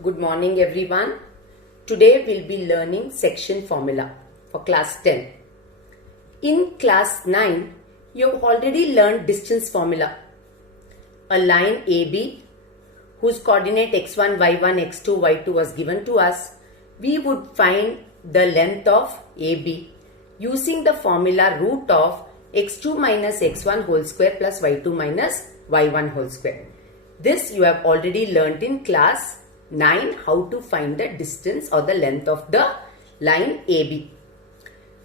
Good morning everyone. Today we'll be learning section formula for class 10. In class 9, you've already learned distance formula. A line AB whose coordinate x1, y1, x2, y2 was given to us. We would find the length of AB using the formula root of x2 minus x1 whole square plus y2 minus y1 whole square. This you have already learned in class 9, how to find the distance or the length of the line AB.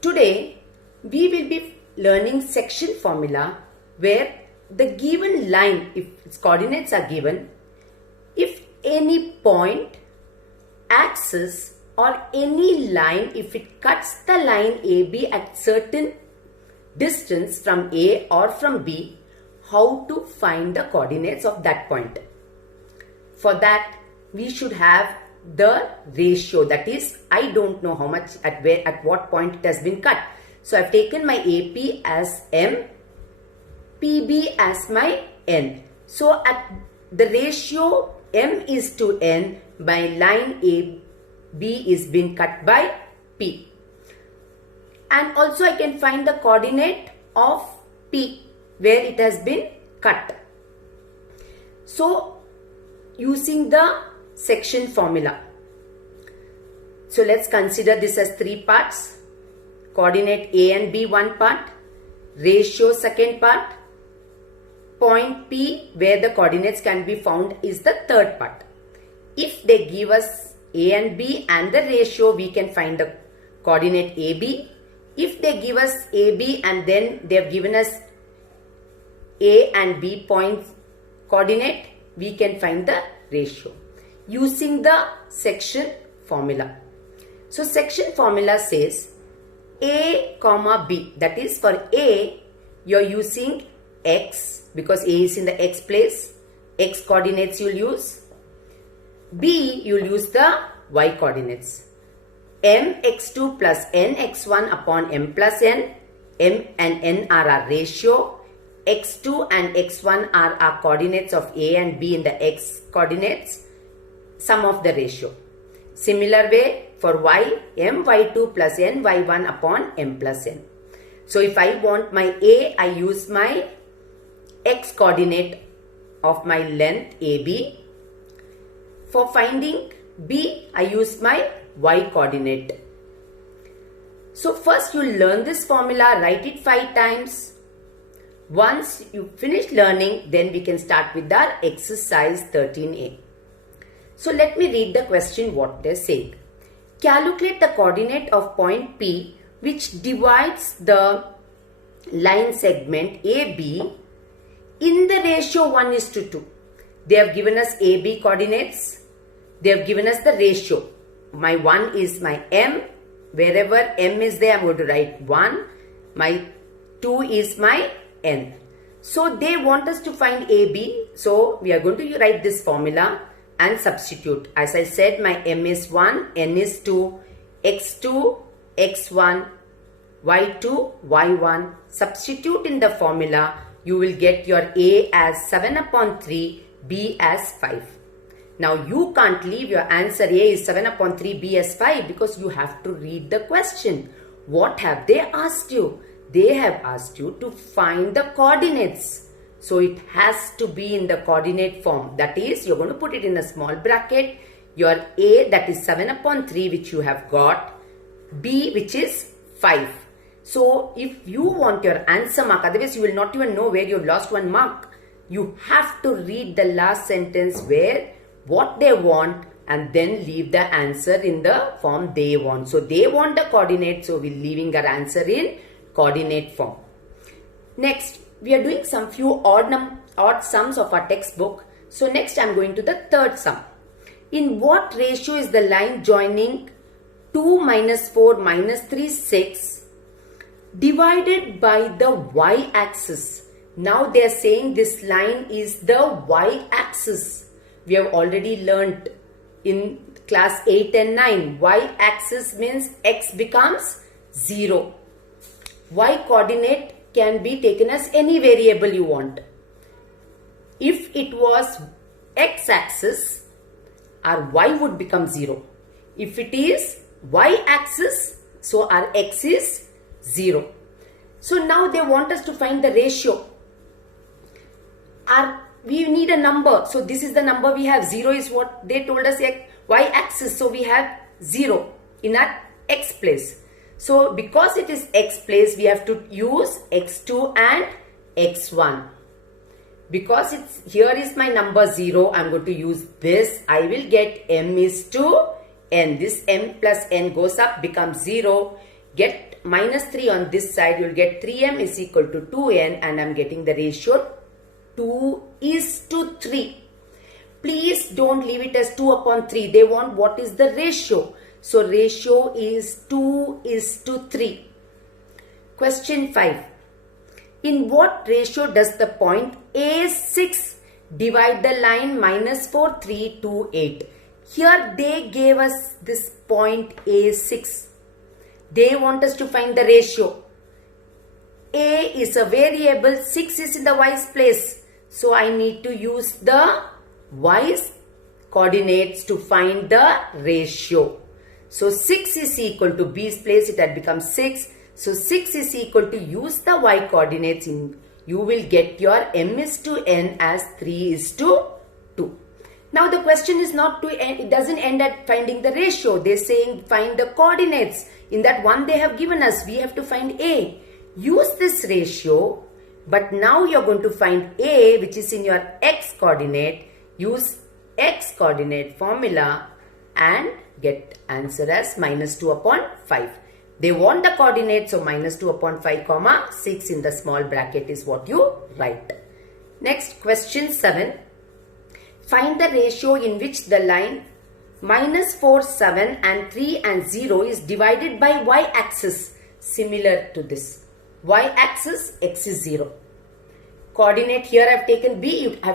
Today we will be learning section formula where the given line, if its coordinates are given, if any point, axis or any line, if it cuts the line AB at certain distance from A or from B, how to find the coordinates of that point. For that, we should have the ratio, that is, I don't know how much at what point it has been cut. So I've taken my AP as M, PB as my N. So at the ratio M is to N, my line AB is being cut by P. And also I can find the coordinate of P where it has been cut. So using the section formula. So let's consider this as three parts. Coordinate A and B one part, ratio second part, point P where the coordinates can be found is the third part. If they give us A and B and the ratio, we can find the coordinate AB. If they give us AB and then they have given us A and B points coordinate, we can find the ratio using the section formula. So section formula says A comma B, that is for A you are using X because A is in the X place, X coordinates you'll use. B you'll use the Y coordinates. Mx2 plus nx1 upon m plus n. M and n are our ratio. X2 and x1 are our coordinates of A and B in the X coordinates. Sum of the ratio. Similar way for Y, my2 plus ny1 upon m plus n. So if I want my A, I use my X coordinate of my length AB. For finding B, I use my Y coordinate. So first you learn this formula, write it 5 times. Once you finish learning, then we can start with our exercise 13A. So let me read the question what they say. Calculate the coordinate of point P which divides the line segment AB in the ratio 1:2. They have given us AB coordinates. They have given us the ratio. My 1 is my M. Wherever M is there, I'm going to write 1. My 2 is my N. So they want us to find AB. So we are going to write this formula and substitute. As I said, my M is 1, N is 2, X2, X1, Y2, Y1. Substitute in the formula. You will get your A as 7 upon 3, B as 5. Now you can't leave your answer A is 7 upon 3, B as 5 because you have to read the question. What have they asked you? They have asked you to find the coordinates. So it has to be in the coordinate form. That is, you're going to put it in a small bracket. Your A, that is 7 upon 3 which you have got. B which is 5. So if you want your answer mark, otherwise you will not even know where you've lost 1 mark. You have to read the last sentence where what they want and then leave the answer in the form they want. So they want the coordinate, so we're leaving our answer in coordinate form. Next, we are doing some few odd sums of our textbook. So next I'm going to the third sum. In what ratio is the line joining 2 minus 4 minus 3, 6 divided by the y-axis? Now they are saying this line is the y-axis. We have already learnt in class 8 and 9. Y-axis means x becomes 0. Y coordinate can be taken as any variable you want. If it was x-axis, our y would become 0. If it is y axis, so our x is 0. So now they want us to find the ratio. We need a number. So this is the number we have. 0 is what they told us, y axis. So we have 0 in our x place. So because it is x place, we have to use x2 and x1. Because here is my number 0, I am going to use this. I will get m is to n. This m plus n goes up, becomes 0. Get minus 3 on this side, you will get 3m is equal to 2n, and I am getting the ratio 2:3. Please don't leave it as 2/3. They want what is the ratio. So ratio is 2:3. Question 5. In what ratio does the point A6 divide the line -4, 3, 2, 8? Here they gave us this point A6. They want us to find the ratio. A is a variable, 6 is in the y's place. So I need to use the y's coordinates to find the ratio. So 6 is equal to b's place, it had become 6. So 6 is equal to, use the y coordinates, you will get your m is to n as 3 is to 2. Now the question is not to end, it doesn't end at finding the ratio. They're saying find the coordinates. In that one they have given us, we have to find A. Use this ratio, but now you're going to find A, which is in your x coordinate. Use x coordinate formula and get answer as -2/5. They want the coordinate, so -2/5 comma 6 in the small bracket is what you write. Next, question 7. Find the ratio in which the line -4, 7 and 3 and 0 is divided by y-axis. Similar to this. Y-axis, x is 0. Coordinate, here I have taken B,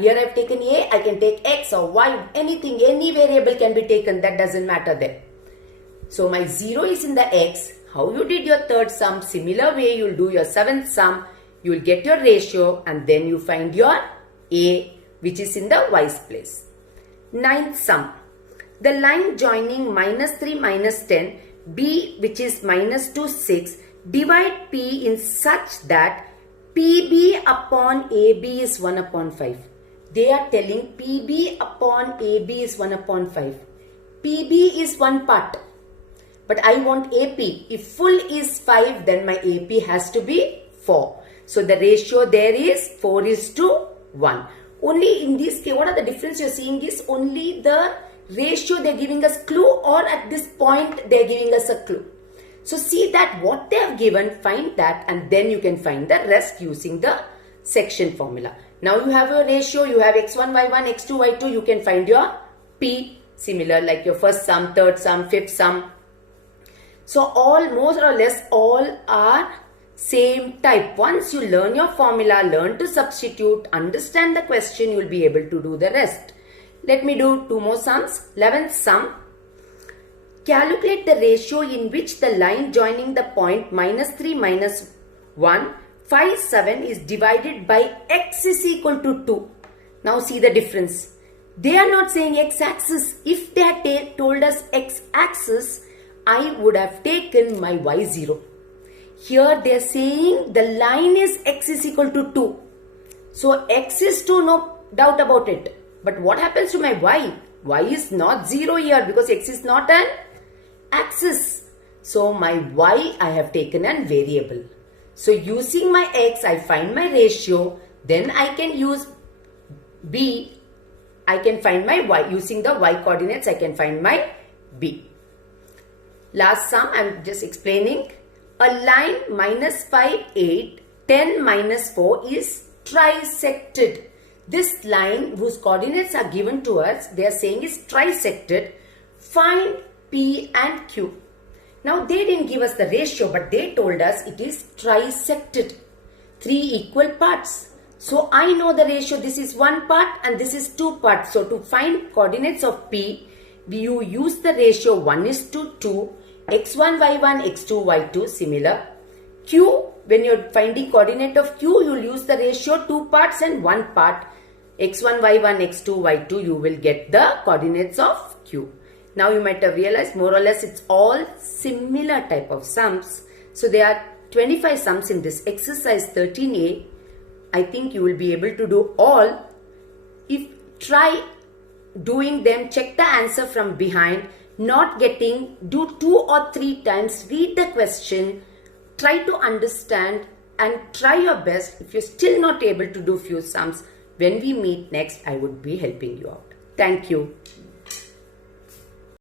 here I have taken A, I can take X or Y, anything, any variable can be taken, that doesn't matter there. So my 0 is in the X. How you did your third sum, similar way you will do your seventh sum, you will get your ratio and then you find your A, which is in the Y's place. Ninth sum, the line joining -3, -10, B which is -2, 6, divide P in such that PB upon AB is 1/5. They are telling PB upon AB is 1/5. PB is one part. But I want AP. If full is 5, then my AP has to be 4. So the ratio there is 4:1. Only in this case, what are the difference you're seeing is only the ratio they're giving us clue, or at this point they're giving us a clue. So see that what they have given, find that, and then you can find the rest using the section formula. Now you have a ratio, you have x1, y1, x2, y2, you can find your P, similar like your first sum, third sum, fifth sum. So all, more or less, all are same type. Once you learn your formula, learn to substitute, understand the question, you will be able to do the rest. Let me do two more sums. 11th sum. Calculate the ratio in which the line joining the point -3, -1, 5, 7 is divided by x is equal to 2. Now see the difference. They are not saying x-axis. If they had told us x-axis, I would have taken my y0. Here they are saying the line is x is equal to 2. So x is 2, no doubt about it. But what happens to my y? Y is not 0 here because x is not an axis. So my y I have taken an variable. So using my x I find my ratio. Then I can use b. I can find my y. Using the y coordinates I can find my b. Last sum I am just explaining. A line -5, 8, 10, -4 is trisected. This line whose coordinates are given to us, they are saying is trisected. Find P and Q. Now they didn't give us the ratio, but they told us it is trisected. 3 equal parts. So I know the ratio, this is 1 part and this is 2 parts. So to find coordinates of P, you use the ratio 1:2, x1, y1, x2, y2, similar. Q, when you're finding coordinate of Q, you'll use the ratio 2 parts and 1 part. x1, y1, x2, y2, you will get the coordinates of Q. Now you might have realized more or less it's all similar type of sums. So there are 25 sums in this exercise 13A. I think you will be able to do all. If try doing them, check the answer from behind, not getting, do 2 or 3 times, read the question, try to understand and try your best. If you're still not able to do few sums, when we meet next, I would be helping you out. Thank you.